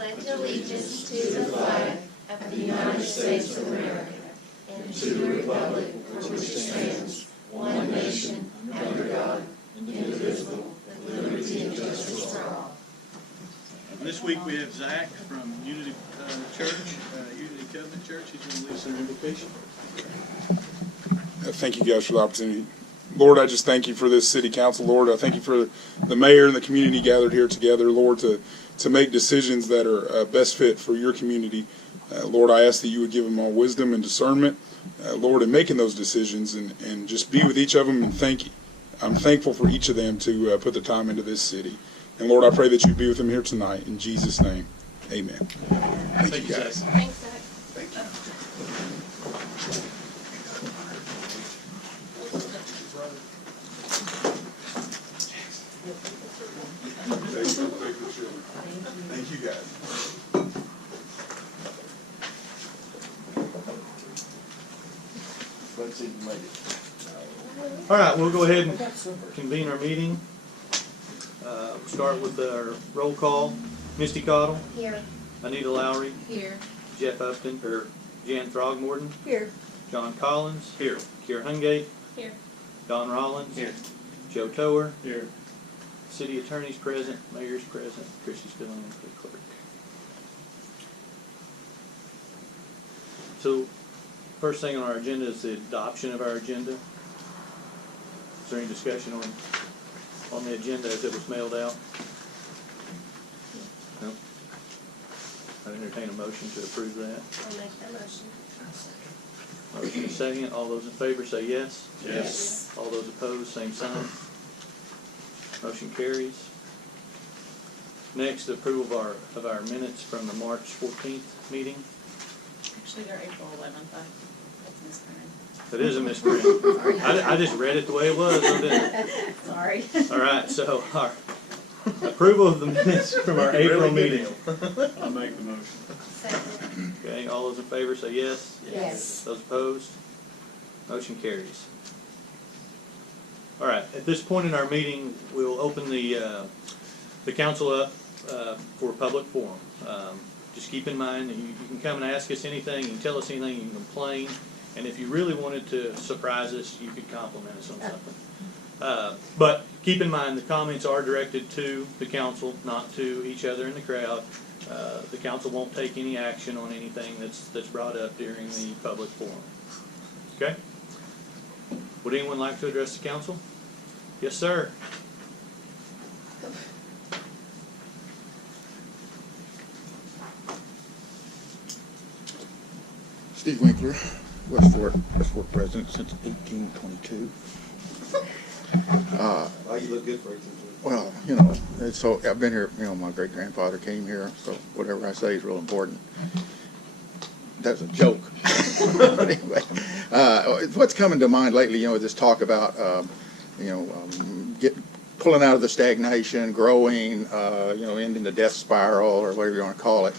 pledge allegiance to the flag of the United States of America and to the republic for which it stands, one nation, under God, indivisible, with liberty and justice for all. This week we have Zach from Unity Church, Unity Covenant Church. He's going to lead us in invocation. Thank you guys for the opportunity. Lord, I just thank you for this city council, Lord. I thank you for the mayor and the community gathered here together, Lord, to make decisions that are best fit for your community. Lord, I ask that you would give them all wisdom and discernment, Lord, in making those decisions and just be with each of them and thank you. I'm thankful for each of them to put the time into this city. And Lord, I pray that you be with them here tonight. In Jesus' name, amen. Thank you, guys. Thanks, Zach. Thank you. Thank you, guys. Let's see if you made it. All right, we'll go ahead and convene our meeting. We'll start with our roll call. Misty Cottle. Here. Anita Lowry. Here. Jeff Upton. Here. Jan Throgmorton. Here. John Collins. Here. Kiera Hungate. Here. Don Rollins. Here. Joe Tower. Here. City Attorney's present. Mayor's present. Chrissy's filling in for the clerk. So, first thing on our agenda is the adoption of our agenda. Is there any discussion on the agenda as it was mailed out? No? I'd entertain a motion to approve that. I'll make that motion. Motion is second. All those in favor say yes. Yes. All those opposed, same sign. Motion carries. Next, approval of our minutes from the March 14th meeting. Actually, they're April 11th. That's misprint. That is a misprint. I just read it the way it was. I didn't. Sorry. All right, so our approval of the minutes from our April meeting. I'll make the motion. Second. Okay, all those in favor say yes. Yes. Those opposed? Motion carries. All right, at this point in our meeting, we'll open the council up for a public forum. Just keep in mind that you can come and ask us anything, you can tell us anything, you can complain, and if you really wanted to surprise us, you could compliment us on something. But keep in mind the comments are directed to the council, not to each other in the crowd. The council won't take any action on anything that's brought up during the public forum. Okay? Would anyone like to address the council? Yes, sir. Steve Winkler, West Fork president since 1822. Oh, you look good for it. Well, so I've been here, my great-grandfather came here, so whatever I say is real important. That's a joke. But anyway, what's coming to mind lately, this talk about, pulling out of the stagnation, growing, ending the death spiral or whatever you want to call it,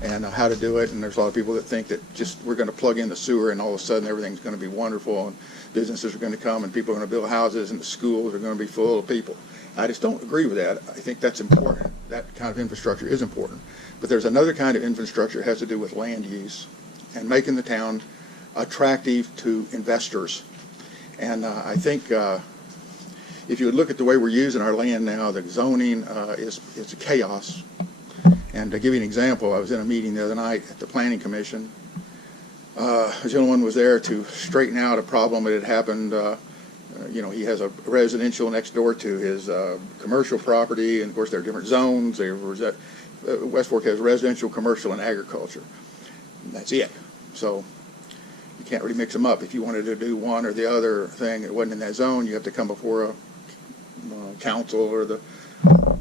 and how to do it. And there's a lot of people that think that just we're going to plug in the sewer and all of a sudden everything's going to be wonderful and businesses are going to come and people are going to build houses and the schools are going to be full of people. I just don't agree with that. I think that's important. That kind of infrastructure is important. But there's another kind of infrastructure that has to do with land use and making the town attractive to investors. And I think if you would look at the way we're using our land now, the zoning is a chaos. And to give you an example, I was in a meeting the other night at the Planning Commission. A gentleman was there to straighten out a problem that had happened. He has a residential next door to his commercial property, and of course there are different zones. West Fork has residential, commercial, and agriculture. And that's it. So you can't really mix them up. If you wanted to do one or the other thing that wasn't in that zone, you have to come before a council or the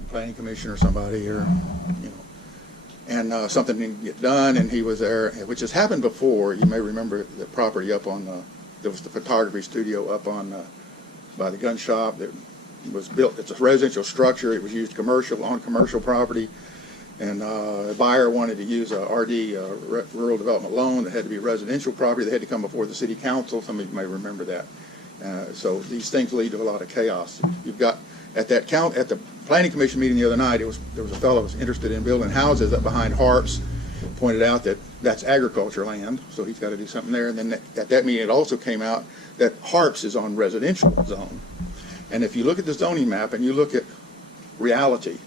Planning Commission or somebody, or and something didn't get done. And he was there, which has happened before. You may remember the property up on there was the photography studio up on by the gun shop that was built. It's a residential structure. It was used on commercial property. And the buyer wanted to use a RD, rural development loan that had to be residential property. They had to come before the city council. Some of you may remember that. So these things lead to a lot of chaos. You've got at the planning commission meeting the other night, there was a fellow who was interested in building houses up behind Harps, pointed out that that's agriculture land, so he's got to do something there. And then at that meeting, it also came out that Harps is on residential zone. And if you look at the zoning map and you look at reality,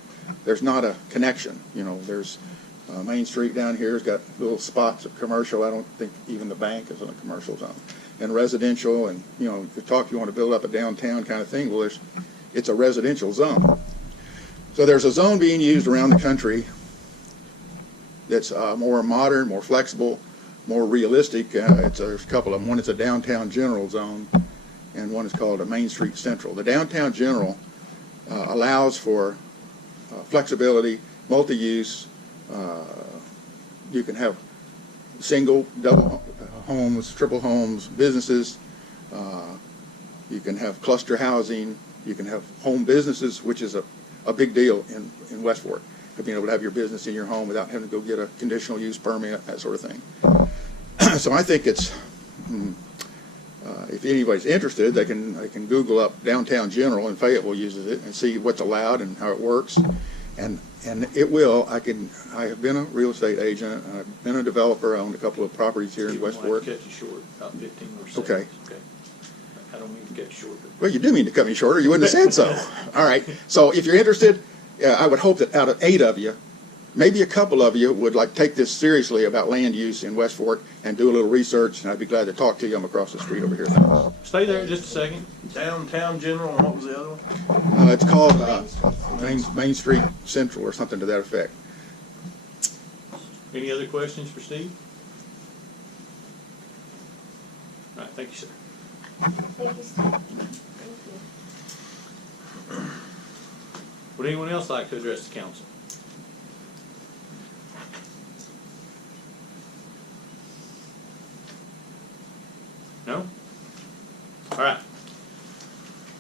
there's not a connection. You know, there's Main Street down here has got little spots of commercial. I don't think even the bank is on a commercial zone. And residential, and you know, you want to build up a downtown kind of thing. Well, it's a residential zone. So there's a zone being used around the country that's more modern, more flexible, more realistic. There's a couple of them. One is a downtown general zone, and one is called a Main Street Central. The downtown general allows for flexibility, multi-use. You can have single, double homes, triple homes, businesses. You can have cluster housing. You can have home businesses, which is a big deal in West Fork. Being able to have your business in your home without having to go get a conditional use permit, that sort of thing. So I think it's, if anybody's interested, they can Google up downtown general, and Fayetteville uses it, and see what's allowed and how it works. And it will. I have been a real estate agent. I've been a developer. I owned a couple of properties here in West Fork. I cut you short, about 15 more seconds. Okay. I don't mean to cut you short. Well, you do mean to cut me shorter. You wouldn't have said so. All right. So if you're interested, I would hope that out of 8 of you, maybe a couple of you would like take this seriously about land use in West Fork and do a little research, and I'd be glad to talk to you. I'm across the street over here. Stay there just a second. Downtown General, and what was the other one? It's called Main Street Central or something to that effect. Any other questions for Steve? All right, thank you, sir. Thank you, Steve. Thank you. Would anyone else like to address the council? No? All right.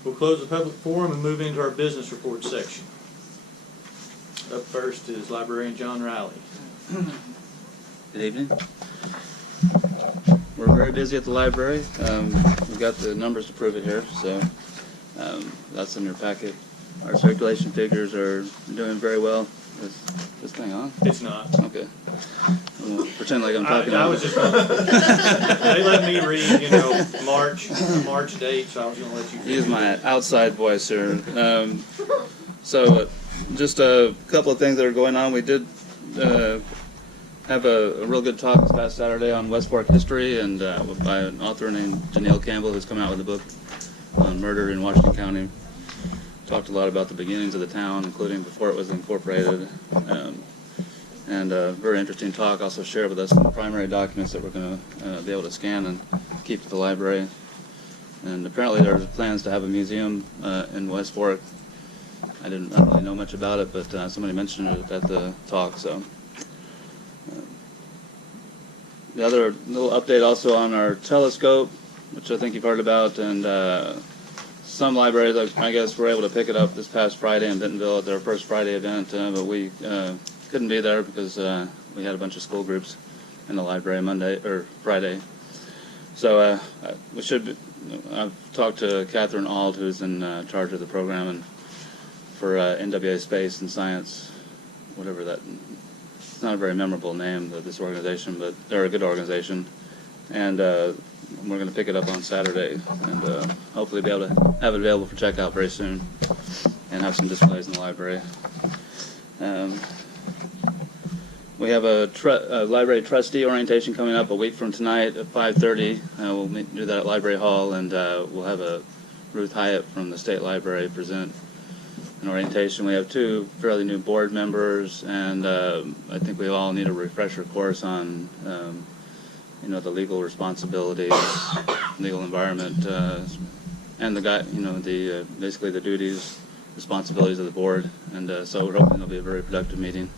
We'll close the public forum and move into our business report section. Up first is Librarian John Riley. Good evening. We're very busy at the library. We've got the numbers to prove it here, so that's in your packet. Our circulation figures are doing very well. Is this thing on? It's not. Okay. Well, pretend like I'm talking. I was just they let me read, the March date, so I was going to let you Use my outside voice here. So just a couple of things that are going on. We did have a real good talk this past Saturday on West Fork history, and by an author named Janelle Campbell, who's come out with a book on murder in Washington County. Talked a lot about the beginnings of the town, including before it was incorporated, and a very interesting talk. Also shared with us some primary documents that we're going to be able to scan and keep at the library. And apparently there's plans to have a museum in West Fork. I don't really know much about it, but somebody mentioned it at the talk. So the other little update also on our telescope, which I think you've heard about, and some libraries, I guess, were able to pick it up this past Friday in Bentonville at their first Friday event, but we couldn't be there because we had a bunch of school groups in the library Friday. So we should be, I've talked to Catherine Auld, who's in charge of the program and for NWA Space and Science, whatever that, it's not a very memorable name, this organization, but they're a good organization. And we're going to pick it up on Saturday and hopefully be able to have it available for checkout very soon and have some displays in the library. We have a library trustee orientation coming up a week from tonight at 5:30. We'll do that at Library Hall, and we'll have Ruth Hyatt from the State Library present an orientation. We have 2 fairly new board members, and I think we all need a refresher course on the legal responsibilities, legal environment, and basically the duties, responsibilities of the board. And so we're hoping it'll be a very productive meeting.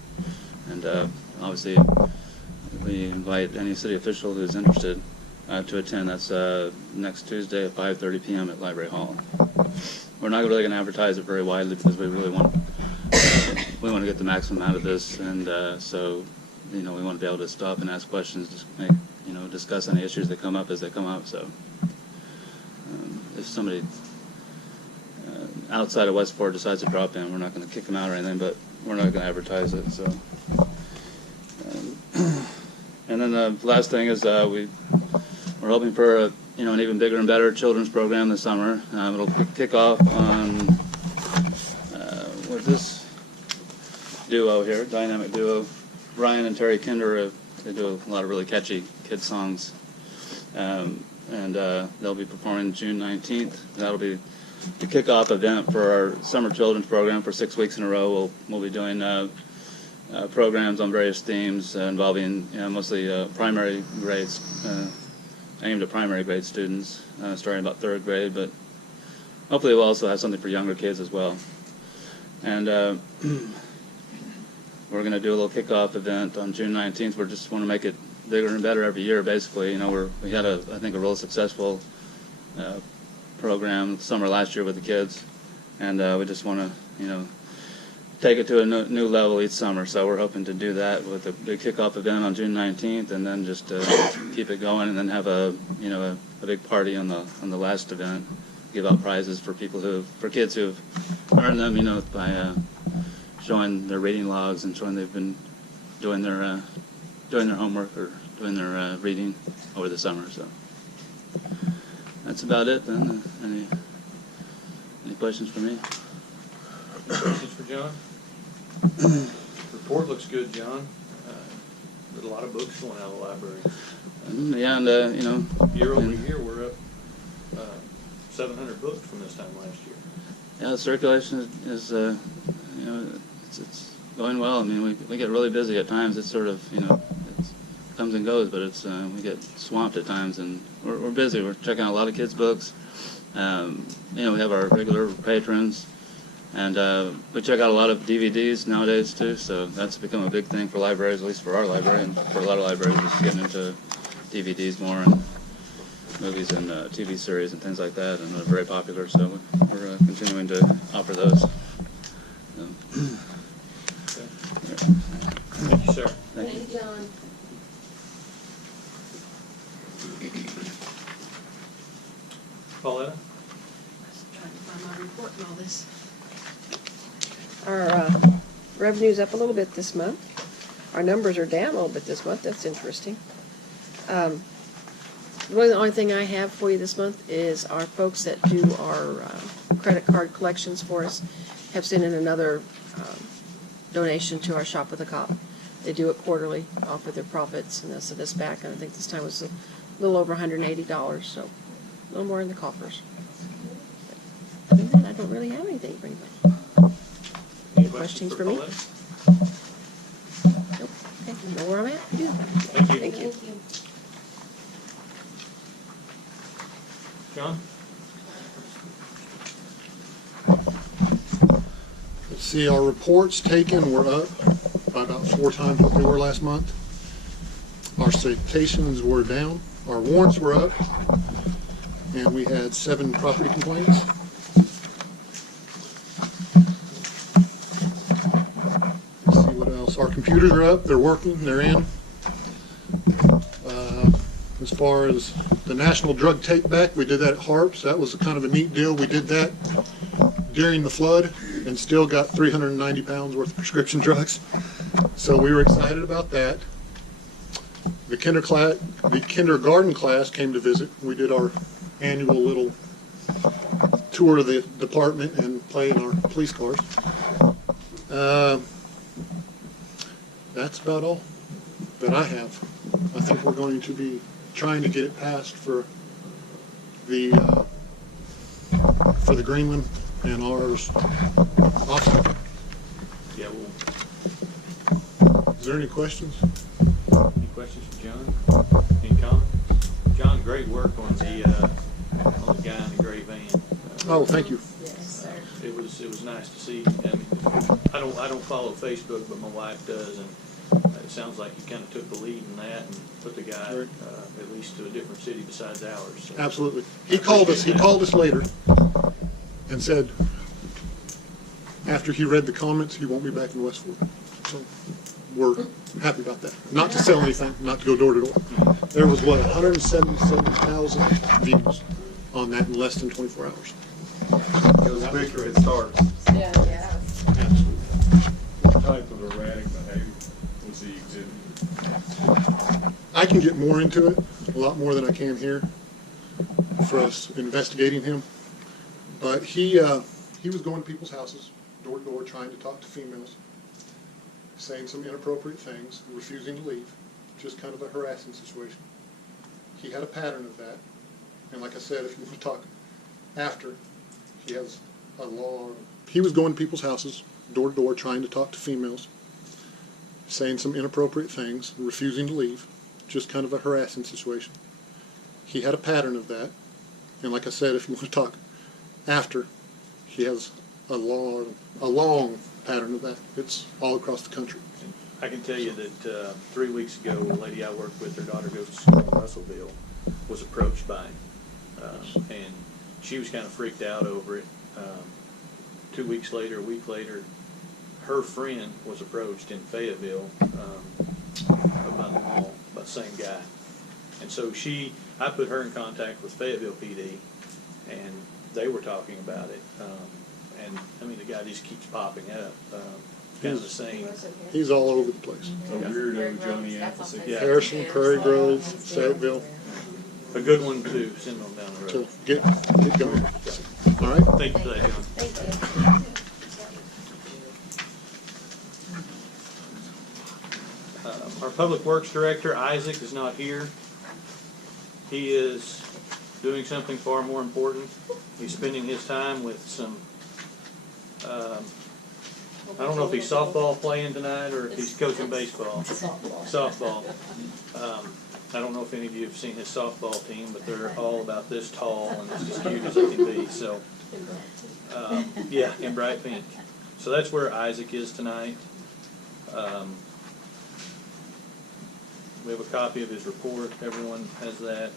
And obviously, we invite any city official who's interested to attend. That's next Tuesday at 5:30 p.m. at Library Hall. We're not really going to advertise it very widely because we really want to get the maximum out of this, and so we want to be able to stop and ask questions, just discuss any issues that come up as they come up. So if somebody outside of Westport decides to drop in, we're not going to kick them out or anything, but we're not going to advertise it. So, and then the last thing is we're hoping for an even bigger and better children's program this summer. It'll kick off on with this duo here, dynamic duo, Ryan and Terry Kinder. They do a lot of really catchy kid songs, and they'll be performing June 19th. That'll be the kickoff event for our summer children's program for 6 weeks in a row. We'll be doing programs on various themes involving mostly primary grades, aimed at primary grade students, starting about 3rd grade, but hopefully we'll also have something for younger kids as well. And we're going to do a little kickoff event on June 19th. We just want to make it bigger and better every year, basically. We had I think a real successful program summer last year with the kids, and we just want to take it to a new level each summer. So we're hoping to do that with a big kickoff event on June 19th, and then just keep it going, and then have a big party on the last event. Give out prizes for kids who've earned them, by showing their reading logs and showing they've been doing their homework or doing their reading over the summer. So that's about it. Then any questions for me? Questions for John? Report looks good, John. There's a lot of books going out of the library. Yeah, and Year over year, we're up 700 books from this time last year. Yeah, the circulation is it's going well. I mean, we get really busy at times. It's sort of it comes and goes, but it's we get swamped at times, and we're busy. We're checking out a lot of kids' books. We have our regular patrons, and we check out a lot of DVDs nowadays too. So that's become a big thing for libraries, at least for our library, and for a lot of libraries, just getting into DVDs more and movies and TV series and things like that, and they're very popular. So we're continuing to offer those. So. Thank you, sir. Thank you. John. Pauletta? Trying to find my report and all this. Our revenue's up a little bit this month. Our numbers are down a little bit this month. That's interesting. Really, the only thing I have for you this month is our folks that do our credit card collections for us have sent in another donation to our Shop with a Cop. They do it quarterly off of their profits, and so this back, and I think this time was a little over $180, so a little more in the coffers. Other than that, I don't really have anything for anybody. Any questions for me? Pauletta? Nope. Okay, you know where I'm at? Yeah. Thank you. Thank you. John? Let's see, our reports taken were up by about 4 times what they were last month. Our citations were down. Our warrants were up. And we had 7 property complaints. Let's see what else. Our computers are up. They're working. They're in. As far as the National Drug Take Back, we did that at Harps. That was kind of a neat deal. We did that during the flood and still got 390 pounds worth of prescription drugs. So we were excited about that. The kindergarten class came to visit. We did our annual little tour of the department and play in our police cars. That's about all that I have. I think we're going to be trying to get it passed for the Greenland and ours also. Yeah, Is there any questions? any questions for John? Any comments? John, great work on the guy in the gray van. Oh, thank you. Yes, sir. It was nice to see. I mean, I don't follow Facebook, but my wife does, and it sounds like you kind of took the lead in that and put the guy Right. at least to a different city besides ours. So. Absolutely. He called us later and said after he read the comments, he won't be back in Westford. So we're happy about that. Not to sell anything, not to go door to door. There was, 177,000 views on that in less than 24 hours. Goes quicker, it starts. Yeah, yeah. Absolutely. Type of erratic behavior was he exhibiting? I can get more into it, a lot more than I can here, for us investigating him. But he was going to people's houses, door to door, trying to talk to females, saying some inappropriate things, refusing to leave, just kind of a harassing situation. He had a pattern of that, and like I said, if you want to talk after, he has a long. He was going to people's houses, door to door, trying to talk to females, saying some inappropriate things, refusing to leave, just kind of a harassing situation. He had a pattern of that, and like I said, if you want to talk after, he has a long pattern of that. It's all across the country. I can tell you that 3 weeks ago, a lady I worked with, her daughter goes to school in Russellville, was approached by him. And she was kind of freaked out over it. 2 weeks later, a week later, her friend was approached in Fayetteville about the mall, by the same guy. And so I put her in contact with Fayetteville PD, and they were talking about it. And I mean, the guy just keeps popping up. Kind of the same. He's all over the place. A weirdo Johnny Appleseed. Yeah. Harrison, Prairie Grove, Fayetteville, A good one too, send them down the to road. get going. All right? Thank you for that, John. Thank you. Our Public Works Director, Isaac, is not here. He is doing something far more important. He's spending his time with some, I don't know if he's softball playing tonight or if he's coaching baseball. Softball. I don't know if any of you have seen his softball team, but they're all about this tall and as just cute as they can be. So, yeah, in bright pink. So that's where Isaac is tonight. We have a copy of his report. Everyone has that.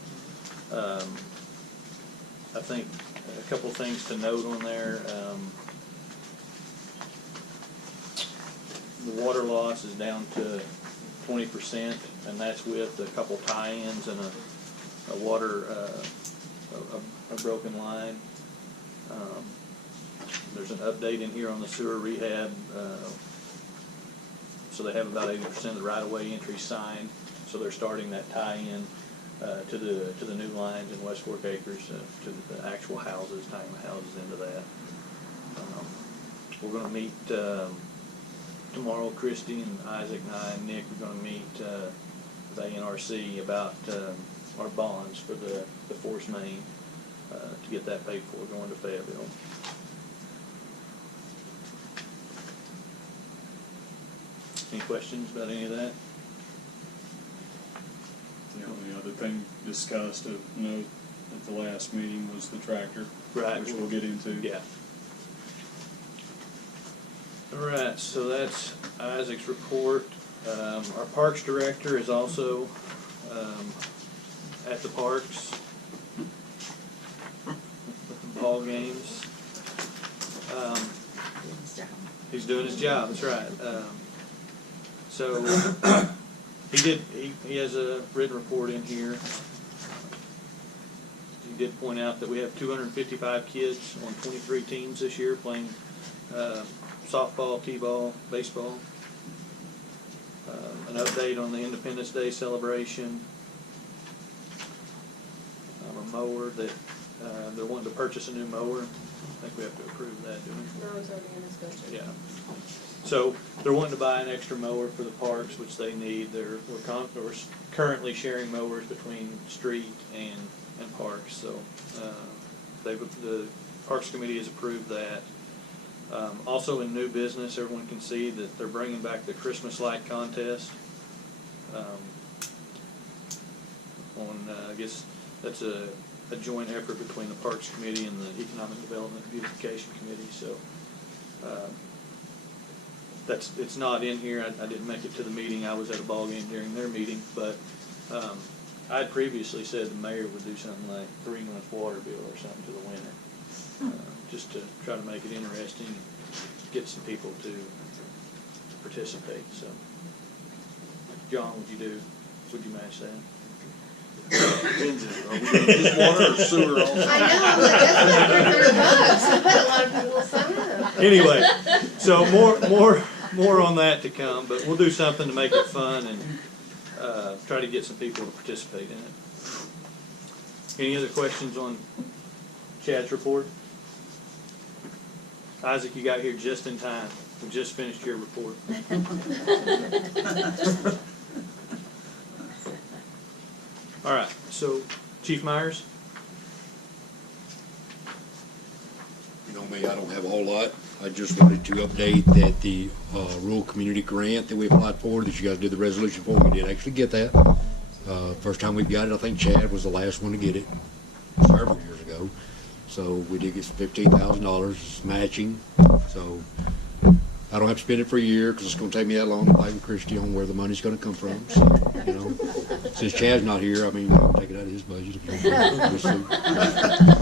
I think a couple things to note on there. The water loss is down to 20%, and that's with a couple tie-ins and a water, a broken line. There's an update in here on the sewer rehab. So they have about 80% of the right-of-way entries signed. So they're starting that tie-in to the new lines in West Fork Acres to the actual houses, tying the houses into that. We're going to meet tomorrow. Christy and Isaac and I and Nick are going to meet with ANRC about our bonds for the force main to get that paid for going to Fayetteville. Any questions about any of that? The only other thing discussed of note at the last meeting was the tractor, Right. which we'll get into. Yeah. All right, so that's Isaac's report. Our Parks Director is also at the parks, ball games. He's doing his job, that's right. So he has a written report in here. He did point out that we have 255 kids on 23 teams this year playing softball, t-ball, baseball. An update on the Independence Day celebration. A mower that they're wanting to purchase a new mower. I think we have to approve that, do we? No, it's already in his budget. Yeah. So they're wanting to buy an extra mower for the parks, which they need. We're currently sharing mowers between street and parks. So the Parks Committee has approved that. Also in new business, everyone can see that they're bringing back the Christmas light contest. I guess that's a joint effort between the Parks Committee and the Economic Development and Beautification Committee. So it's not in here. I didn't make it to the meeting. I was at a ball game during their meeting, but I had previously said the mayor would do something like 3 months water bill or something to the winter, just to try to make it interesting, get some people to participate. So, John, would you match that? Depends, are we gonna just water or sewer also? I know, but that's like $300. I bet a lot of people will sign up. Anyway, so more on that to come, but we'll do something to make it fun and try to get some people to participate in it. Any other questions on Chad's report? Isaac, you got here just in time. We just finished your report. All right, so Chief Myers? You know me, I don't have a whole lot. I just wanted to update that the rural community grant that we applied for, that you guys did the resolution for, we did actually get that. First time we've got it, I think Chad was the last one to get it several years ago. So we did get $15,000 matching. So I don't have to spend it for a year because it's going to take me that long to fight with Christie on where the money's going to come from. So, you know, since Chad's not here, I mean, I'll take it out of his budget if you want.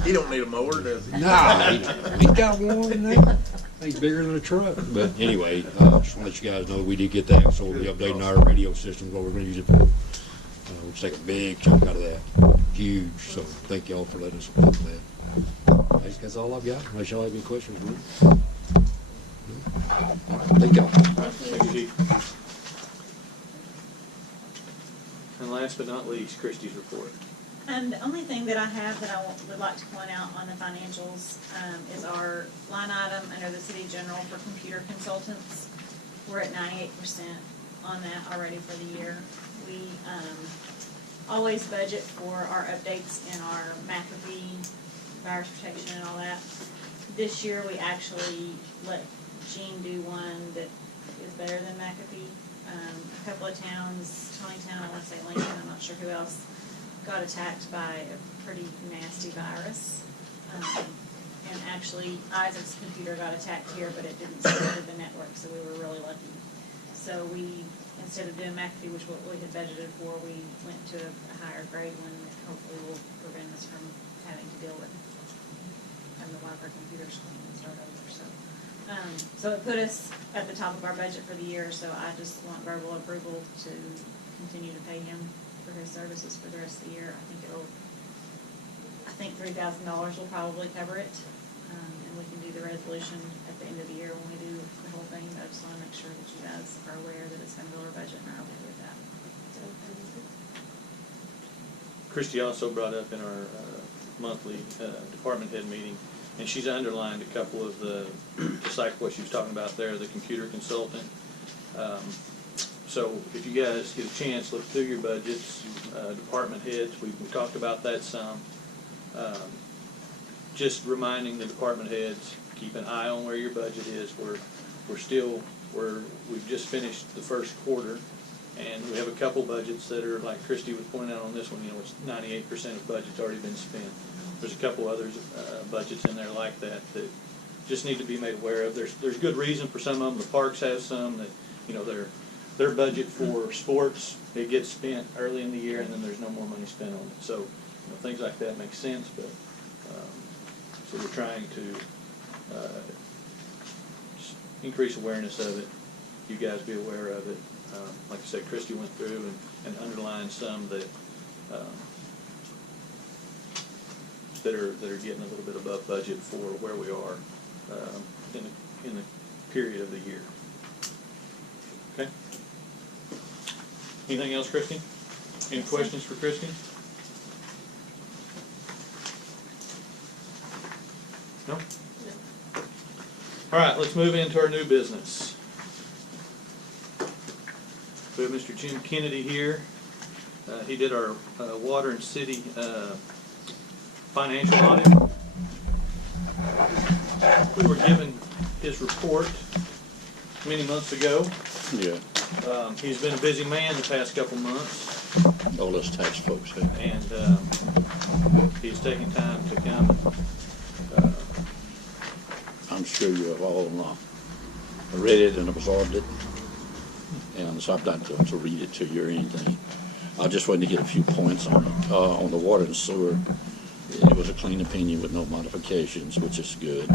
He don't need a mower, does he? Nah, he's got one now. He's bigger than a truck. But anyway, just want to let you guys know we did get that, so we'll be updating our radio systems, what we're going to use it for. We'll take a big chunk out of that. Huge. So thank y'all for letting us support that. I think that's all I've got, unless y'all have any questions for me. Thank y'all. Thank you, Chief. And last but not least, Christie's report. The only thing that I have that I would like to point out on the financials is our line item under the city general for computer consultants. We're at 98% on that already for the year. We always budget for our updates in our McAfee virus protection and all that. This year we actually let Gene do one that is better than McAfee. A couple of towns, Tonytown, I want to say Lincoln, I'm not sure who else, got attacked by a pretty nasty virus. And actually Isaac's computer got attacked here, but it didn't spread to the network, so we were really lucky. So we, instead of doing McAfee, which what we had budgeted for, we went to a higher grade one that hopefully will prevent us from having to deal with having one of our computers clean and start over. So it put us at the top of our budget for the year, so I just want verbal approval to continue to pay him for his services for the rest of the year. I think $3,000 will probably cover it, and we can do the resolution at the end of the year when we do the whole thing. I just want to make sure that you guys are aware that it's going to go over budget and are okay with that. Christie also brought up in our monthly department head meeting, and she's underlined a couple of the, just like what she was talking about there, the computer consultant. So if you guys get a chance, look through your budgets, department heads, we talked about that some. Just reminding the department heads, keep an eye on where your budget is. We've just finished the first quarter, and we have a couple budgets that are, like Christie was pointing out on this one, it's 98% of budget's already been spent. There's a couple others budgets in there like that just need to be made aware of. There's good reason for some of them. The parks have some that, their budget for sports, it gets spent early in the year, and then there's no more money spent on it. So things like that make sense, but so we're trying to just increase awareness of it. You guys be aware of it. Like I said, Christie went through and underlined some that that are getting a little bit above budget for where we are in the period of the year. Okay. Anything else, Christie? Any questions for Christie? No? All right, let's move into our new business. We have Mr. Jim Kennedy here. He did our water and city financial audit. We were given his report many months ago. Yeah. He's been a busy man the past couple months. All us tax folks have. And he's taking time to come. I'm sure you have all read it and absorbed it. And so I'm not going to read it to you or anything. I just wanted to get a few points on it. On the water and sewer, it was a clean opinion with no modifications, which is good.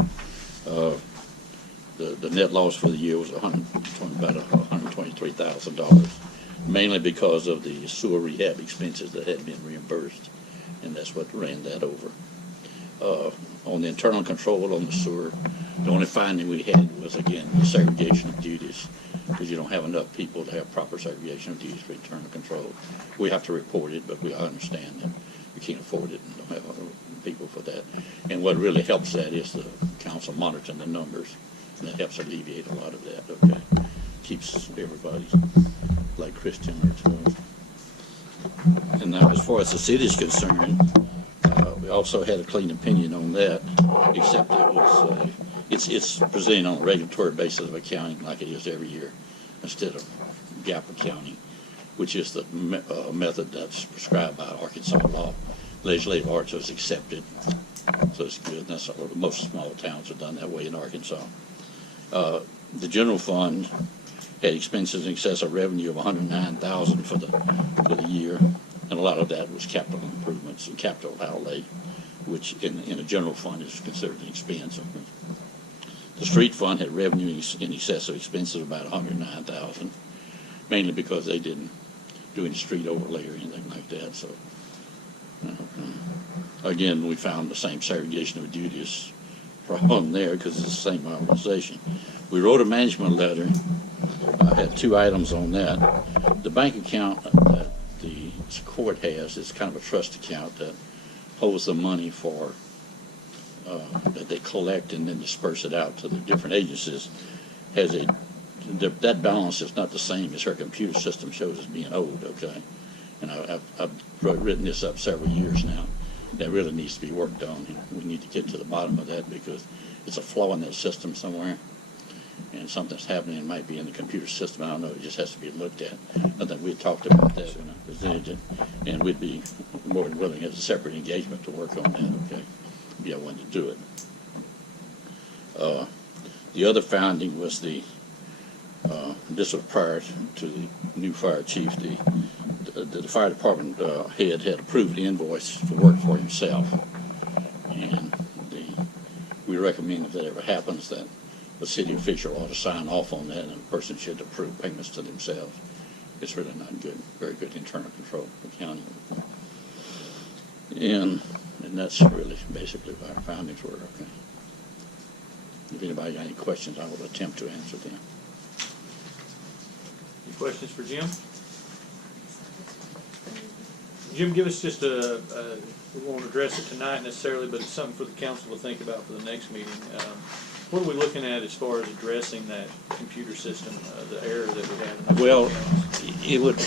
The net loss for the year was about $123,000. mainly because of the sewer rehab expenses that had been reimbursed, and that's what ran that over. On the internal control on the sewer, the only finding we had was, again, the segregation of duties, because you don't have enough people to have proper segregation of duties for internal control. We have to report it, but we understand that we can't afford it and don't have people for that. And what really helps that is the council monitoring the numbers, and that helps alleviate a lot of that, okay? Keeps everybody like Christian or twelve. And now, as far as the city is concerned, we also had a clean opinion on that, except it was, it's presented on a regulatory basis of accounting like it is every year, instead of GAAP accounting, which is the method that's prescribed by Arkansas law. Legislative arts was accepted, so it's good. That's most small towns have done that way in Arkansas. The general fund had expenses in excess of revenue of $109,000 for the year, and a lot of that was capital improvements and capital outlay, which in a general fund is considered an expense. The street fund had revenue in excess of expenses of about $109,000, mainly because they didn't do any street overlay or anything like that. So again, we found the same segregation of duties problem there because it's the same organization. We wrote a management letter. I had 2 items on that. The bank account that the court has is kind of a trust account that holds the money for that they collect and then disperse it out to the different agencies. That balance is not the same as her computer system shows as being owed, okay? And I've written this up several years now. That really needs to be worked on, and we need to get to the bottom of that because it's a flaw in that system somewhere, and something's happening. It might be in the computer system. I don't know. It just has to be looked at. I think we talked about that when I presented it, and we'd be more than willing as a separate engagement to work on that, okay? Be one to do it. The other finding was this was prior to the new fire chief. The fire department head had approved the invoice for work for himself, and we recommend if that ever happens that the city official ought to sign off on that, and the person should approve payments to themselves. It's really not good, very good internal control for county. And that's really basically what our findings were, okay? If anybody got any questions, I will attempt to answer them. Any questions for Jim? Jim, give us just we won't address it tonight necessarily, but it's something for the council to think about for the next meeting. What are we looking at as far as addressing that computer system, the error that we had? Well, it would,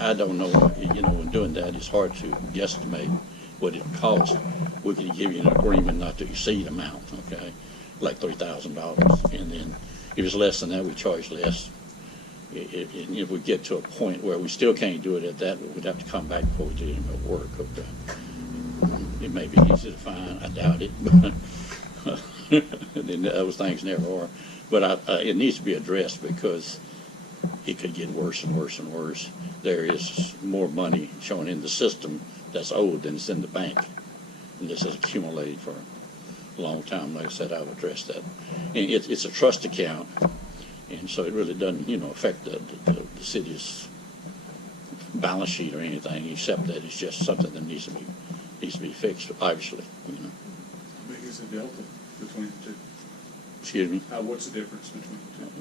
I don't know, when doing that, it's hard to guesstimate what it costs. We could give you an agreement not to exceed amount, okay, like $3,000, and then if it's less than that, we charge less. If we get to a point where we still can't do it at that, we'd have to come back before we do any more work, okay. It may be easy to find, I doubt it, but those things never are. But it needs to be addressed because it could get worse and worse and worse. There is more money shown in the system that's owed than it's in the bank. And this has accumulated for a long time. Like I said, I've addressed that. And it's a trust account, and so it really doesn't, affect the city's balance sheet or anything, except that it's just something that needs to be fixed, obviously. How big is the delta between the two? Excuse me? What's the difference between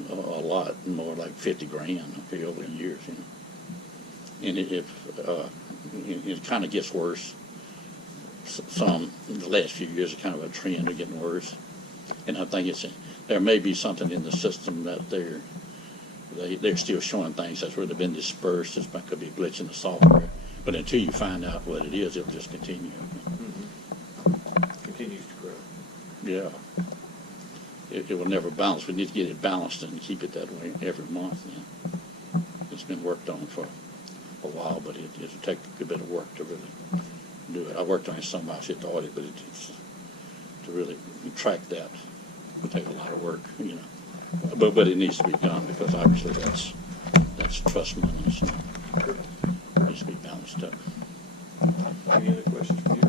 the two? A lot more, like $50,000 over the years, And it kind of gets worse. Some in the last few years, are kind of a trend of getting worse. And I think there may be something in the system that they're still showing things that's really been dispersed. It could be a glitch in the software. But until you find out what it is, it'll just continue. Continues to grow. Yeah. It will never balance. We need to get it balanced and keep it that way every month. It's been worked on for a while, but it'll take a good bit of work to really do it. I worked on it some while I hit the audit, but to really track that would take a lot of work, But it needs to be done because obviously that's trust money, so it needs to be balanced up. Any other questions for you?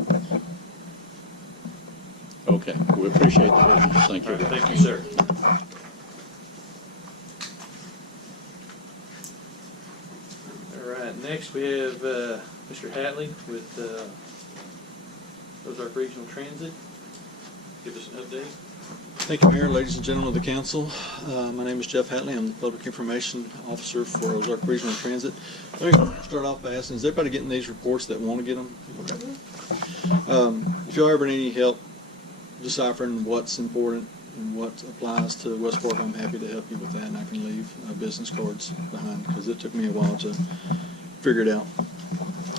Okay, we appreciate the questions. Thank you. All right, thank you, sir. next we have Mr. Hatley with Ozark Regional Transit. Give us an update. Thank you, Mayor, ladies and gentlemen of the council. My name is Jeff Hatley. I'm the Public Information Officer for Ozark Regional Transit. Let me start off by asking, is everybody getting these reports that want to get them? Okay. If y'all ever need any help deciphering what's important and what applies to West Fork, I'm happy to help you with that, and I can leave business cards behind because it took me a while to figure it out.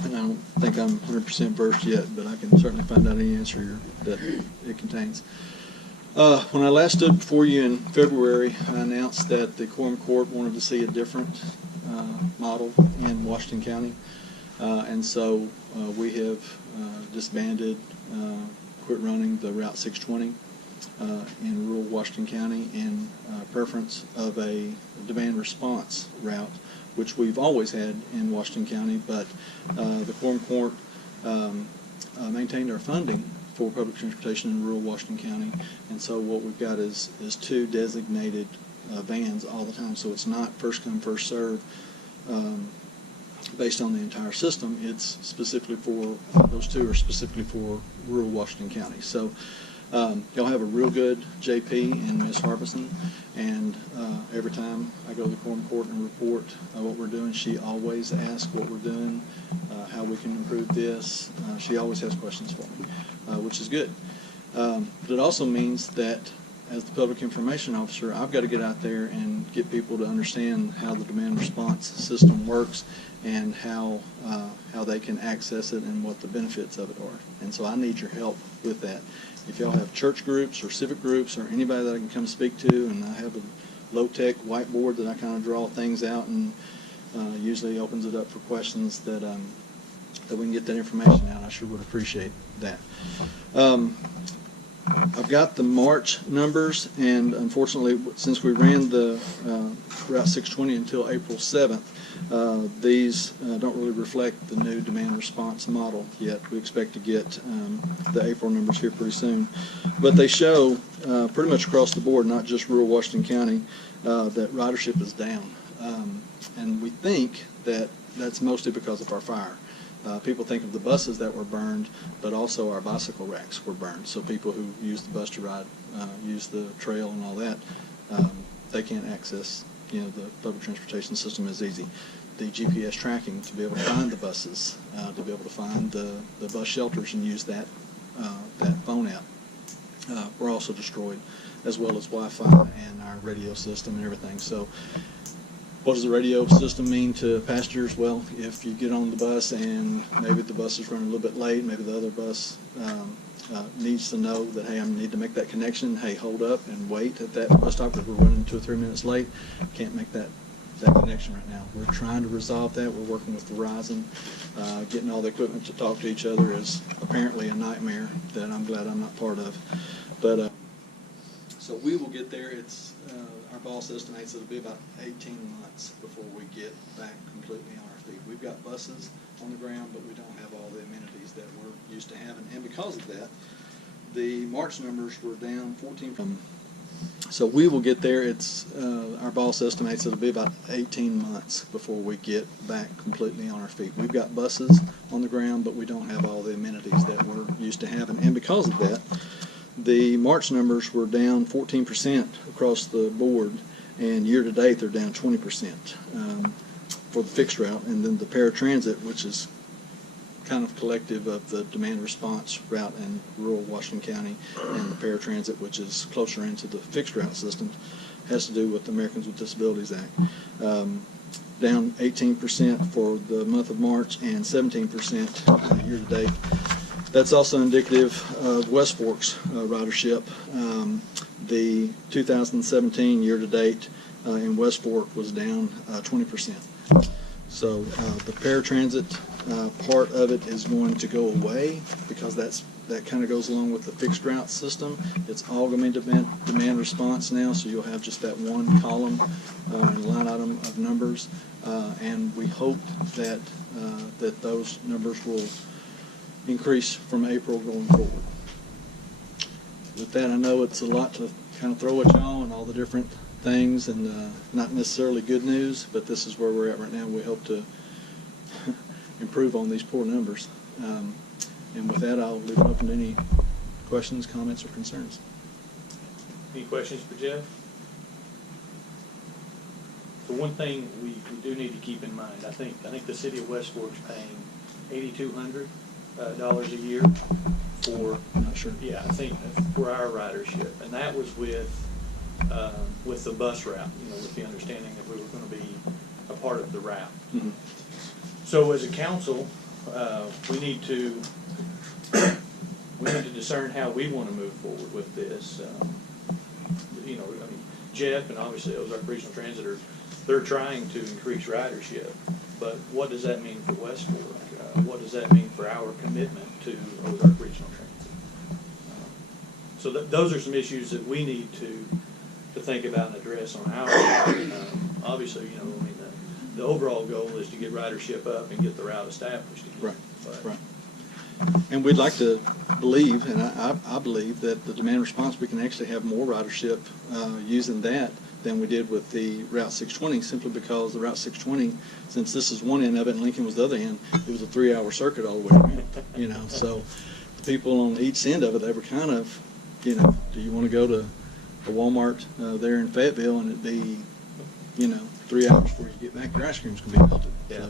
And I don't think I'm 100% versed yet, but I can certainly find out any answer that it contains. When I last stood before you in February, I announced that the Quorum Court wanted to see a different model in Washington County. And so we have disbanded, quit running the Route 620 in rural Washington County in preference of a demand response route, which we've always had in Washington County, but the Quorum Court maintained our funding for public transportation in rural Washington County, and so what we've got is two designated vans all the time, so it's not first come, first serve based on the entire system. It's specifically for, those two are specifically for rural Washington County. So y'all have a real good JP and Ms. Harbison, and every time I go to the Quorum Court and report what we're doing, she always asks what we're doing, how we can improve this. She always has questions for me, which is good. But it also means that as the Public Information Officer, I've got to get out there and get people to understand how the demand response system works and how they can access it and what the benefits of it are. And so I need your help with that. If y'all have church groups or civic groups or anybody that I can come speak to, and I have a low-tech whiteboard that I kind of draw things out and usually opens it up for questions that we can get that information out, I sure would appreciate that. I've got the March numbers, and unfortunately, since we ran the Route 620 until April 7th, these don't really reflect the new demand response model yet. We expect to get the April numbers here pretty soon. But they show pretty much across the board, not just rural Washington County, that ridership is down. And we think that that's mostly because of our fire. People think of the buses that were burned, but also our bicycle racks were burned. So people who use the bus to ride, use the trail and all that, they can't access, the public transportation system as easy. The GPS tracking to be able to find the buses, to be able to find the bus shelters and use that phone app, were also destroyed, as well as Wi-Fi and our radio system and everything. So what does the radio system mean to passengers? Well, if you get on the bus and maybe the bus is running a little bit late, maybe the other bus needs to know that, hey, I need to make that connection. Hey, hold up and wait at that bus stop because we're running 2 or 3 minutes late. Can't make that connection right now. We're trying to resolve that. We're working with Verizon. Getting all the equipment to talk to each other is apparently a nightmare that I'm glad I'm not part of. But so we will get there. It's our boss estimates it'll be about 18 months before we get back completely on our feet. We've got buses on the ground, but we don't have all the amenities that we're used to having. And because of that, the March numbers were down 14%. So we will get there. It's our boss estimates it'll be about 18 months before we get back completely on our feet. We've got buses on the ground, but we don't have all the amenities that we're used to having. And because of that, the March numbers were down 14% across the board, and year-to-date they're down 20% for the fixed route. And then the paratransit, which is kind of collective of the demand response route in rural Washington County and the paratransit, which is closer into the fixed route system, has to do with the Americans with Disabilities Act. Down 18% for the month of March and 17% year-to-date. That's also indicative of West Fork's ridership. The 2017 year-to-date in West Fork was down 20%. So the paratransit part of it is going to go away because that kind of goes along with the fixed route system. It's all going to be demand response now, so you'll have just that one column and line item of numbers, and we hope that that those numbers will increase from April going forward. With that, I know it's a lot to kind of throw at y'all and all the different things, and not necessarily good news, but this is where we're at right now. We hope to improve on these poor numbers. And with that, I'll leave it open to any questions, comments, or concerns. Any questions for Jeff? So one thing we do need to keep in mind, I think the city of West Fork's paying $8,200 a year for. I'm not sure. Yeah, I think for our ridership, and that was with the bus route, with the understanding that we were going to be a part of the route. Mm-hmm. So as a council, we need to discern how we want to move forward with this. Jeff and obviously Ozark Regional Transit they're trying to increase ridership, but what does that mean for West Fork? What does that mean for our commitment to Ozark Regional Transit? So those are some issues that we need to think about and address on our side. Obviously, the overall goal is to get ridership up and get the route established again. Right. But, Right. And we'd like to believe, and I believe, that the demand response, we can actually have more ridership using that than we did with the Route 620, simply because the Route 620, since this is one end of it and Lincoln was the other end, it was a 3-hour circuit all the way around, So the people on each end of it, they were kind of, do you want to go to a Walmart there in Fayetteville and it'd be, 3 hours before you get back, your ice cream's going to be melted. Yeah.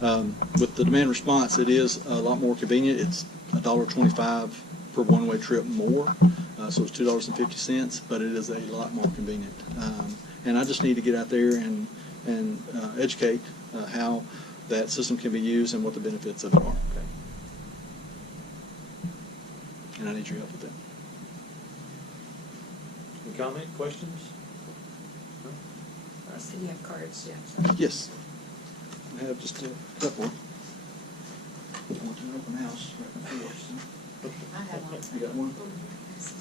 So, with the demand response, it is a lot more convenient. It's $1.25 per one-way trip more, so it's $2.50, but it is a lot more convenient. And I just need to get out there and educate how that system can be used and what the benefits of it are. Okay. And I need your help with that. Any comment, questions? No? All right. Do you have cards, yeah? Yes. I have just a couple. I want to open house right before. So. I have one. You got one?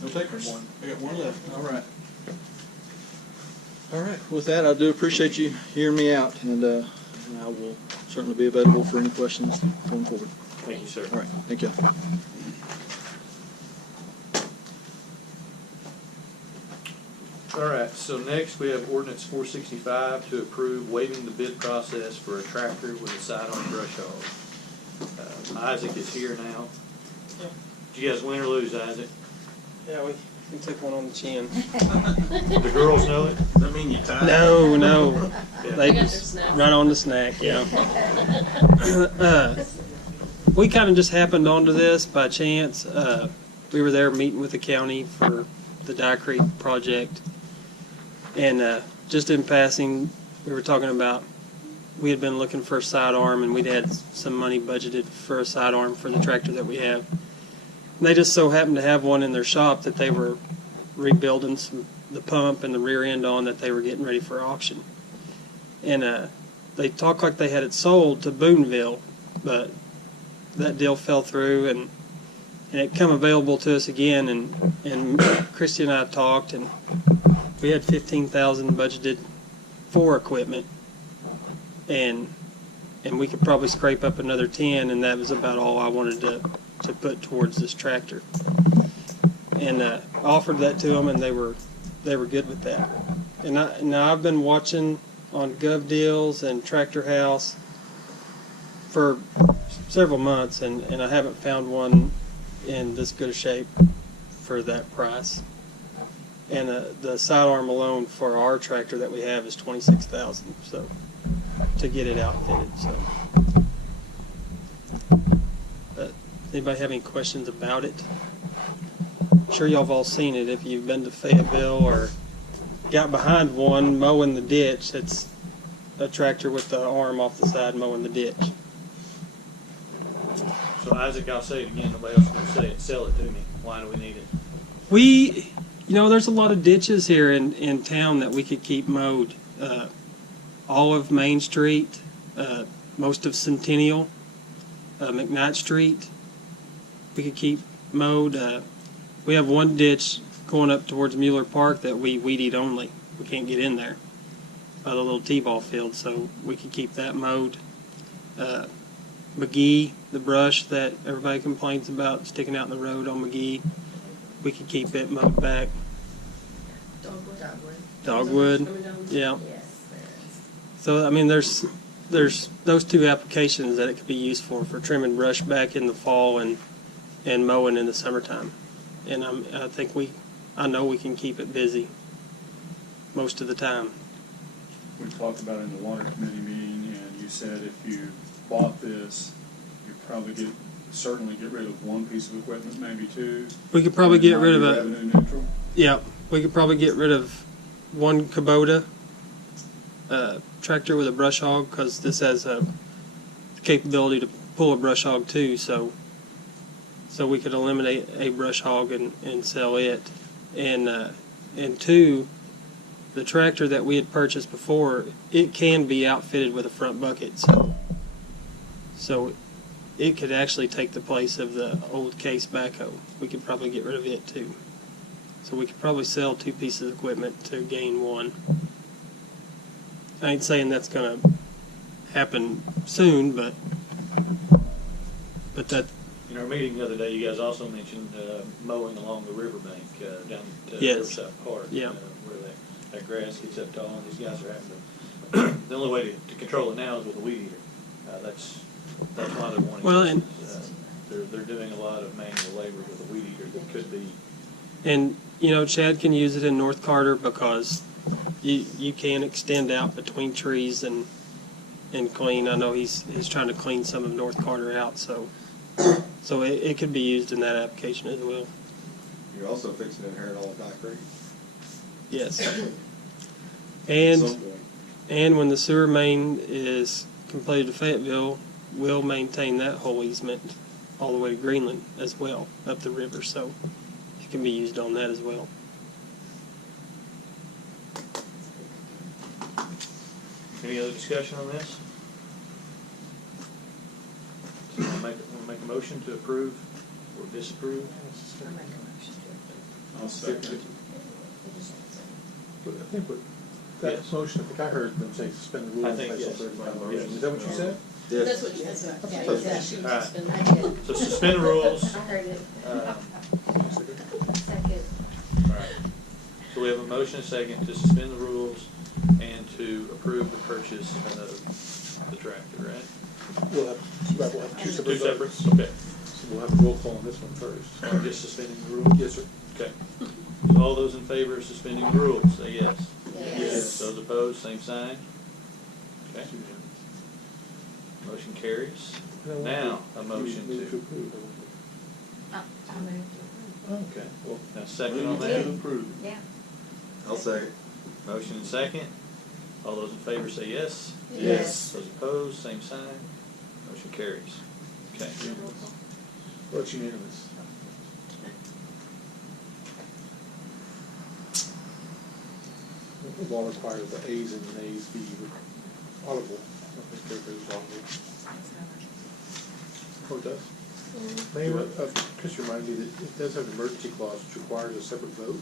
No takers? I got one left. All right. All right. With that, I do appreciate you hearing me out, and I will certainly be available for any questions going forward. Thank you, sir. All right. Thank you. All right, so next we have ordinance 465 to approve waiving the bid process for a tractor with a sidearm brush hog. Isaac is here now. Yeah. Did you guys win or lose, Isaac? Yeah, we took one on the chin. The girls know it? Does that mean you tied? No. Yeah. They just right on the snack, yeah. We kind of just happened onto this by chance. We were there meeting with the county for the Dye Creek project. And just in passing, we were talking about we had been looking for a sidearm, and we'd had some money budgeted for a sidearm for the tractor that we have. And they just so happened to have one in their shop that they were rebuilding the pump and the rear end on, that they were getting ready for auction. And they talked like they had it sold to Boonville, but that deal fell through, and it come available to us again. And Christy and I talked, and we had $15,000 budgeted for equipment, and we could probably scrape up another 10, and that was about all I wanted to put towards this tractor. And offered that to them, and they were good with that. And now I've been watching on Gov Deals and Tractor House for several months, and I haven't found one in this good a shape for that price. And the sidearm alone for our tractor that we have is $26,000. So to get it outfitted. So, but anybody have any questions about it? I'm sure y'all have all seen it if you've been to Fayetteville or got behind one mowing the ditch. It's a tractor with the arm off the side mowing the ditch. So Isaac, I'll say it again, nobody else will say it. Sell it to me. Why do we need it? There's a lot of ditches here in town that we could keep mowed. All of Main Street, most of Centennial, McKnight Street, we could keep mowed. We have one ditch going up towards Mueller Park that we weed eat only. We can't get in there by the little t-ball field, so we could keep that mowed. McGee, the brush that everybody complains about sticking out in the road on McGee, we could keep it mowed back. Dogwood. Dogwood, yeah. So, I mean, there's there's those two applications that it could be used for trimming brush back in the fall and mowing in the summertime. And I know we can keep it busy most of the time. We talked about it in the water committee meeting, and you said if you bought this, you'd probably certainly get rid of one piece of equipment, maybe two. We could probably get rid of revenue neutral. Yeah, we could probably get rid of one Kubota tractor with a brush hog, because this has a capability to pull a brush hog too, so we could eliminate a brush hog and sell it. And two, the tractor that we had purchased before, it can be outfitted with a front bucket, so it could actually take the place of the old case backhoe. We could probably get rid of it too. So we could probably sell two pieces of equipment to gain one. I ain't saying that's gonna happen soon, but that. In our meeting the other day, you guys also mentioned mowing along the riverbank down at Yes. Riverside Park. Yeah. Where that grass gets up tall, and these guys are having to. The only way to control it now is with a weed eater. That's why they're wanting. Well, this. and They're doing a lot of manual labor with a weed eater that could be. And Chad can use it in North Carter because you can extend out between trees and clean. I know he's trying to clean some of North Carter out, so it could be used in that application as well. You're also fixing to inherit all of Dock Creek. Yes. At some And when the sewer main is completed to Fayetteville, we'll maintain that whole easement all the way to Greenland as well, up the river, so it can be used on that as well. Any other discussion on this? So want to make a motion to approve or disapprove? I'll second it. But I think that motion, I think I heard them say suspend the rules. I think, based on yes. 35 hours. Yes. Is that what you said? Yes. That's what you said. Okay, All right. So suspend the rules. I heard it. Second. All right. So we have a motion, a second, to suspend the rules and to approve the purchase of the tractor, right? We'll have two separate votes. Okay. So we'll have a roll call on this one first. Or just suspending the rules? Yes, sir. Okay. So all those in favor of suspending the rules, say yes. Yes. Those opposed, same sign. Okay. Motion carries. Now, a motion Move to. approve. I moved. Okay. Well, now second on Move that. to approve. Yeah. I'll second. Motion and second. All those in favor say yes. Yes. Those opposed, same sign. Motion carries. Okay. Well, it's unanimous. The law requires the A's and nays be audible. I don't think everybody's audible. Oh, it does? Mayor, Chris reminded me that it does have an emergency clause which requires a separate vote.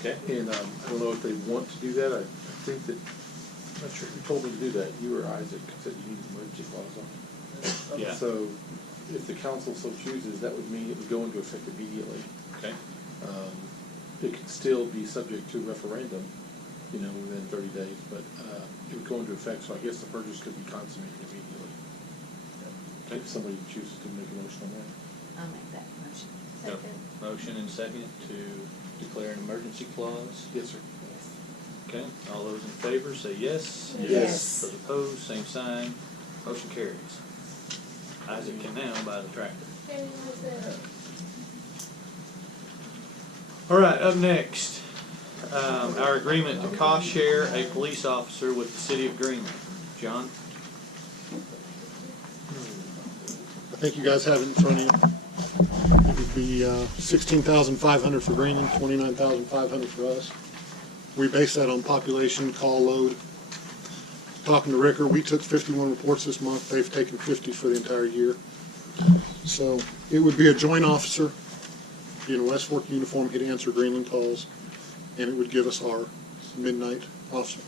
Okay. And I don't know if they want to do that. I think that, I'm not sure who told me to do that. You or Isaac said you need an emergency clause on it. Yeah. So if the council so chooses, that would mean it would go into effect immediately. Okay. It could still be subject to referendum, within 30 days, but it would go into effect, so I guess the purchase could be consummated immediately. Okay. If somebody chooses to make a motion on that. I'll make that motion. Got a motion and second to declare an emergency clause. Yes, sir. Okay. All those in favor say yes. Yes. Those opposed, same sign. Motion carries. Isaac can now buy the tractor. All right, up next, our agreement to cost share a police officer with the city of Greenland. John? I think you guys have it in front of you. It would be $16,500 for Greenland, $29,500 for us. We base that on population, call load. Talking to Ricker, we took 51 reports this month. They've taken 50 for the entire year. So it would be a joint officer, be in a West Fork uniform, he'd answer Greenland calls, and it would give us our midnight officer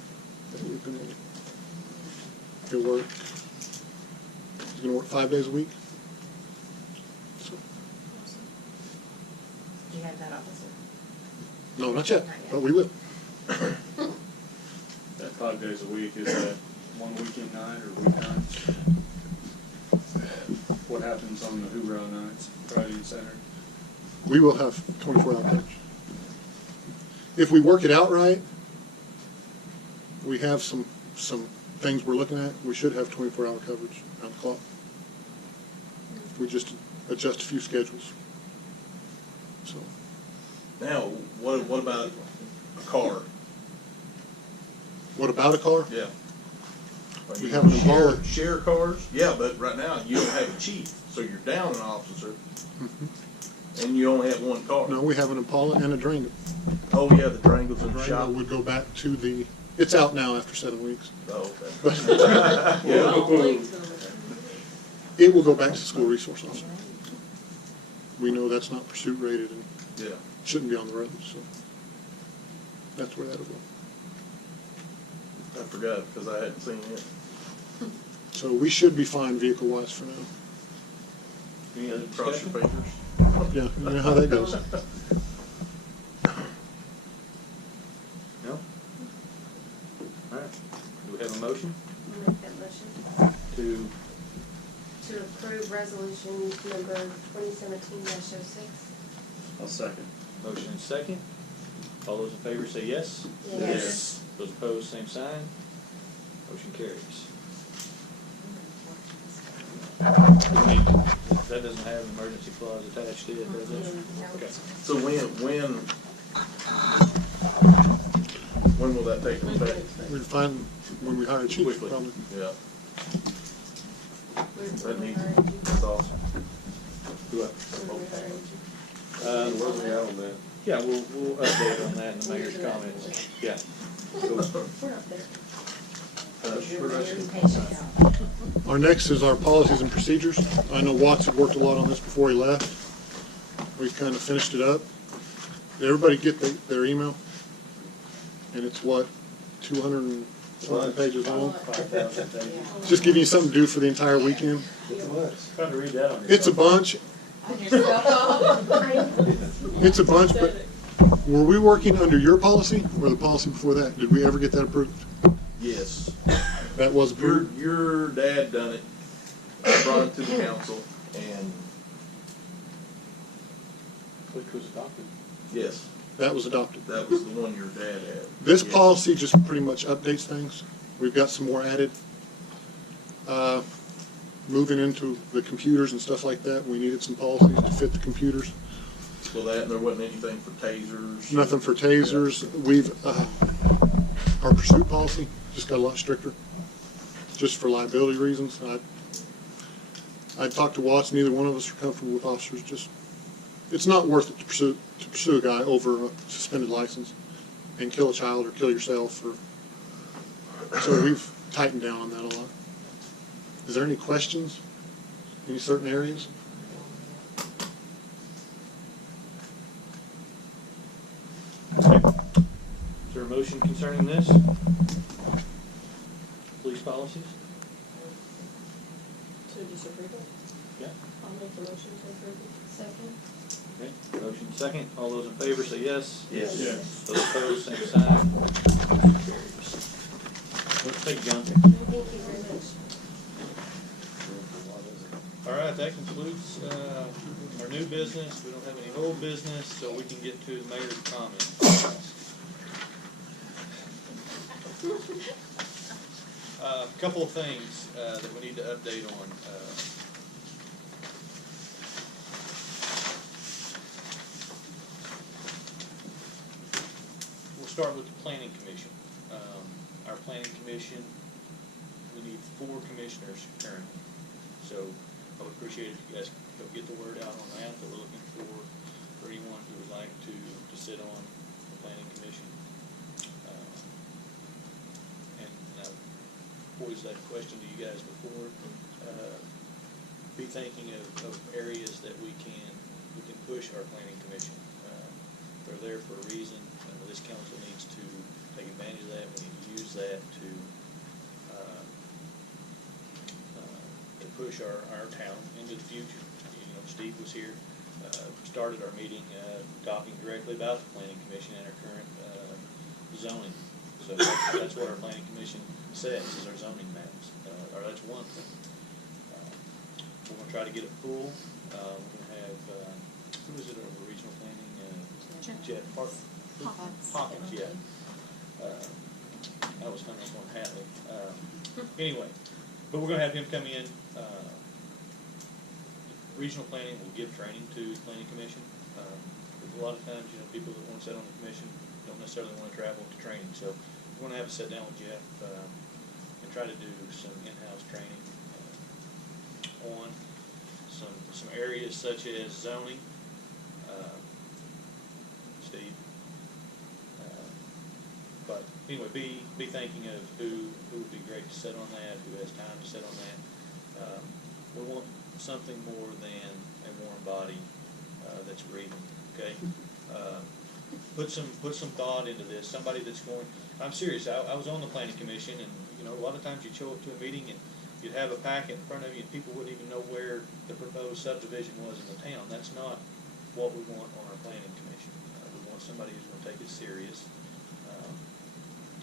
that we've been in. He'll work. He's going to work 5 days a week. So, Do you have that officer? no, not yet, but we will. That 5 days a week, is that one weekend night or weeknights? What happens on the hoorah nights, Friday and Saturday? We will have 24-hour coverage. If we work it out right, we have some things we're looking at. We should have 24-hour coverage around the clock. If we just adjust a few schedules. So Now, what about a car? what about a car? Yeah. We have an Impala. Share cars? Yeah, but right now you don't have a chief, so you're down an officer, and you only have one car. No, we have an Impala and a Durango. Oh, yeah, the Durangos in the Durango shop. would go back to the, it's out now after 7 weeks. Oh, But okay. it will go back to school resource officer. We know that's not pursuit rated and Yeah. shouldn't be on the road, so that's where that'll go. I forgot because I hadn't seen it. So we should be fine vehicle-wise for now. Any other cross your fingers? Yeah, you know how that goes. No? All right. Do we have a motion I'll make that motion to, to approve resolution number 2017-06. I'll second. motion and second? All those in favor say yes? Yes. Those opposed, same sign. Motion carries. That doesn't have an emergency clause attached to it, does it? Okay. So when will that take effect? We'd find when we hire a chief, Quickly. probably. Yeah. That needs, that's awesome. Where are we at on that? Yeah, we'll update on that in the mayor's comments. Yeah. We're up there. You're very patient. Our next is our policies and procedures. I know Watts had worked a lot on this before he left. We've kind of finished it up. Did everybody get their email? And it's what, 200 pages long? 5,000 pages. Just giving you something to do for the entire weekend. Trying to read that on your. It's a bunch. It's a bunch, but were we working under your policy or the policy before that? Did we ever get that approved? Yes. That was approved? Your dad done it. I brought it to the council and Which was adopted. yes, That was adopted. that was the one your dad had. This Yes. policy just pretty much updates things. We've got some more added. Moving into the computers and stuff like that, we needed some policies to fit the computers. So that, and there wasn't anything for tasers. Nothing for tasers. We've, our pursuit policy just got a lot stricter, just for liability reasons. I talked to Watts, neither one of us are comfortable with officers, just, it's not worth it to pursue a guy over a suspended license and kill a child or kill yourself so we've tightened down on that a lot. Is there any questions? Any certain areas? Is there a motion concerning this? Police policies? To disapprove it? Yeah. I'll make the motion to approve it. Second? Okay, motion second. All those in favor say yes? Yes. Yes. Those opposed, same sign. Motion carries. Thank you, John. Thank you very much. All right, that concludes our new business. We don't have any old business, so we can get to the mayor's comments. A couple of things that we need to update on. We'll start with the planning commission. Our planning commission, we need 4 commissioners currently. So I would appreciate if you guys go get the word out on that we're looking for anyone who would like to sit on the planning commission. And I've posed that question to you guys before. Be thinking of areas that we can push our planning commission. They're there for a reason. This council needs to take advantage of that. We need to use that to push our town into the future. You know, Steve was here, started our meeting talking directly about the planning commission and our current zoning. So that's what our planning commission says, is our zoning maps, or that's one thing. We're gonna try to get it full. We're gonna have, who is it over regional planning? Jeff Hawkins, yeah. That was coming up on Hatley. Anyway, but we're gonna have him come in. Regional planning will give training to the planning commission. A lot of times, people that want to sit on the commission don't necessarily want to travel to training. So we're going to have to sit down with Jeff and try to do some in-house training on some areas such as zoning. Steve. But anyway, be thinking of who would be great to sit on that, who has time to sit on that. We want something more than a warm body that's breathing. Okay, put some thought into this. Somebody that's going. I'm serious. I was on the planning commission, and a lot of times you'd show up to a meeting and you'd have a packet in front of you, and people wouldn't even know where the proposed subdivision was in the town. That's not what we want on our planning commission. We want somebody who's going to take it serious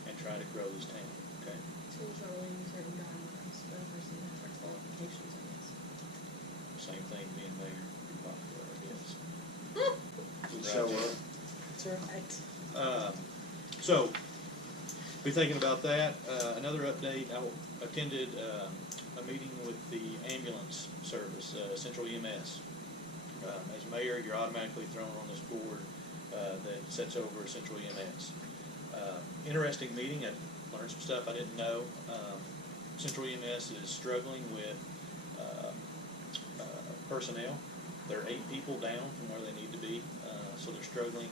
and try to grow this town. Okay. Schools are only certain guidelines, but others have qualifications, I guess. Same thing being mayor. Pretty popular, I guess. Show up. That's right. So, be thinking about that. Another update, I attended a meeting with the ambulance service, Central EMS. As mayor, you're automatically thrown on this board that sets over Central EMS. Interesting meeting. I learned some stuff I didn't know. Central EMS is struggling with personnel. They're 8 people down from where they need to be, so they're struggling,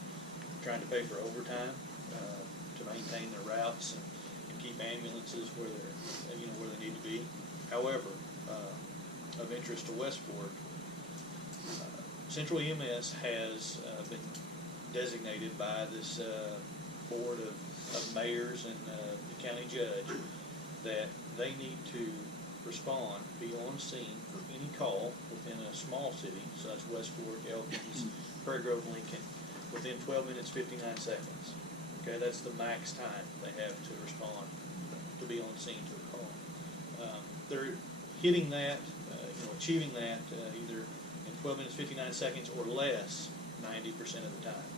trying to pay for overtime to maintain their routes and keep ambulances where they're, where they need to be. However, of interest to Westport, Central EMS has been designated by this board of mayors and the county judge that they need to respond, be on scene for any call within a small city, so that's Westport, Elkins, Prairie Grove, Lincoln, within 12 minutes, 59 seconds. Okay, that's the max time they have to respond, to be on scene to a call. They're hitting that, achieving that either in 12 minutes, 59 seconds or less 90% of the time.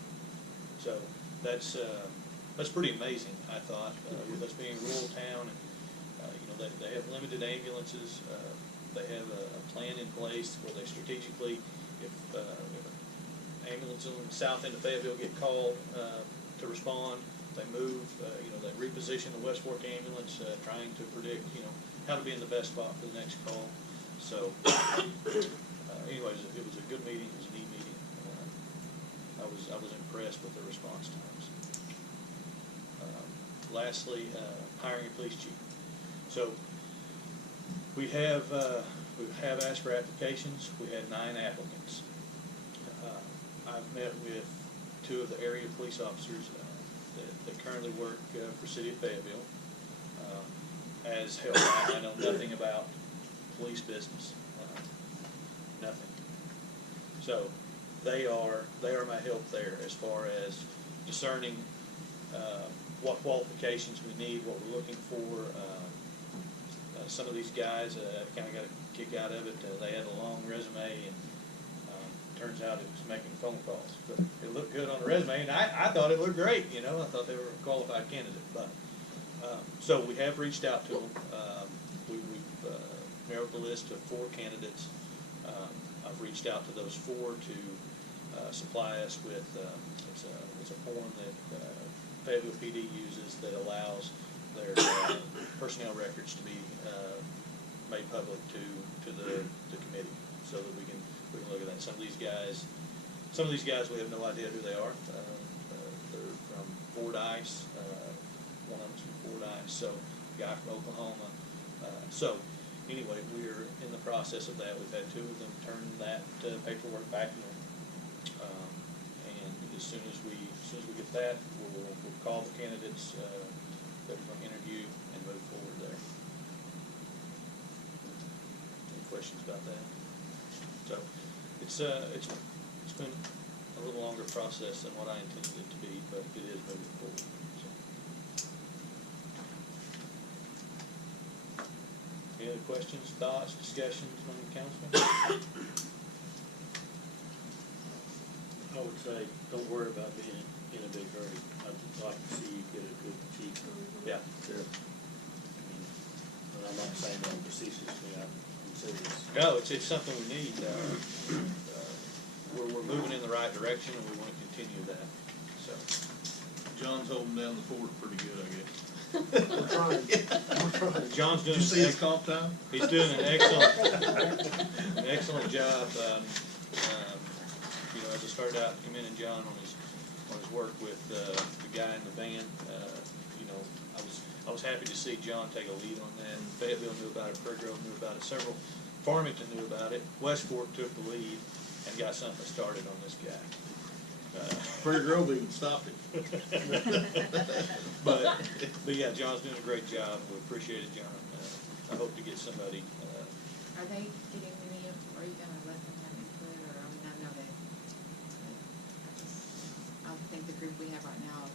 So that's pretty amazing, I thought, with us being a rural town. And, they have limited ambulances. They have a plan in place where they strategically, if an ambulance in the south end of Fayetteville get called to respond, they move, they reposition the West Fork ambulance, trying to predict, how to be in the best spot for the next call. So, anyways, it was a good meeting. It was a neat meeting. I was impressed with the response times. Lastly, hiring a police chief. So we have asked for applications. We had 9 applicants. I've met with 2 of the area police officers that currently work for City of Fayetteville. As hell, I know nothing about police business, nothing. So they are my help there as far as discerning what qualifications we need, what we're looking for. Some of these guys kind of got a kick out of it. They had a long resume, and turns out it was making phone calls. But it looked good on the resume, and I thought it looked great. I thought they were a qualified candidate. But so we have reached out to them. We've narrowed the list of 4 candidates. I've reached out to those 4 to supply us with it's a form that Fayetteville PD uses that allows their personnel records to be made public to the committee, so that we can look at that. Some of these guys we have no idea who they are. They're from Fordyce. One of them's from Fordyce. So a guy from Oklahoma. So anyway, we're in the process of that. We've had 2 of them turn that paperwork back in. And as soon as we get that, we'll call the candidates that we're going to interview and move forward there. Any questions about that? So it's been a little longer process than what I intended it to be, but it is moving forward. So. other questions, thoughts, discussions among the council? I would say, don't worry about being in a big hurry. I'd like to see you get a good chief. Yeah. And I'm not saying that facetiously, I'm serious. No, it's something we need. We're moving in the right direction, and we want to continue that, so. John's holding down the fort pretty good, I guess. We're trying, we're trying. John's doing. Did you see his comp time? He's doing an excellent job. You know, as I started out commending John on his work with the guy in the van, you know, I was happy to see John take a lead on that. Fayetteville knew about it, Prairie Grove knew about it, several, Farmington knew about it. West Fork took the lead and got something started on this guy. Prairie Grove even stopped him. But yeah, John's doing a great job. We appreciate it, John. I hope to get somebody. Are they getting any, are you gonna let them have input, or, I mean, I know that, I think the group we have right now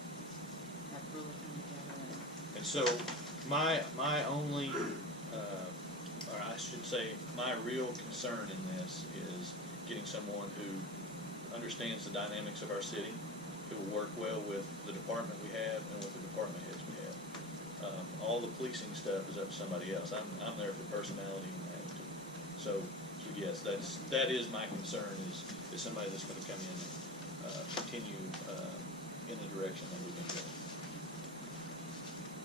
have really come together And so my only, or I should say, my real concern in this is getting someone who understands the dynamics of our city, who will work well with the department we have and with the department heads we have. All the policing stuff is up to somebody else. I'm there for personality and attitude. So yes, that is my concern is somebody that's going to come in and continue in the direction that we've been going.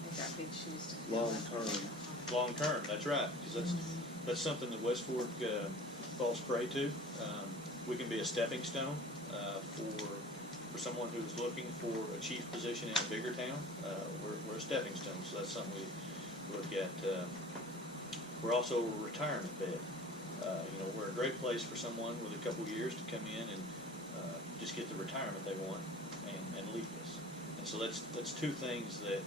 They've got big shoes to fill. Long term. Long term, that's right, because that's something that West Fork falls prey to. We can be a stepping stone for someone who's looking for a chief position in a bigger town. We're a stepping stone, so that's something we look at. We're also a retirement bed. You know, we're a great place for someone with a couple of years to come in and just get the retirement they want and leave us. And so that's two things that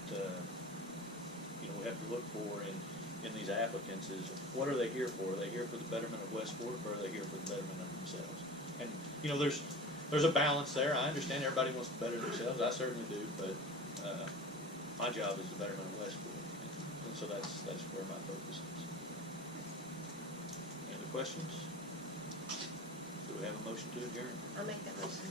you know, we have to look for in these applicants is what are they here for? Are they here for the betterment of West Fork, or are they here for the betterment of themselves? And you know, there's a balance there. I understand everybody wants to better themselves. I certainly do, but my job is the betterment of West Fork, and so that's where my focus is. Any other questions? Do we have a motion to adjourn? I'll make that motion.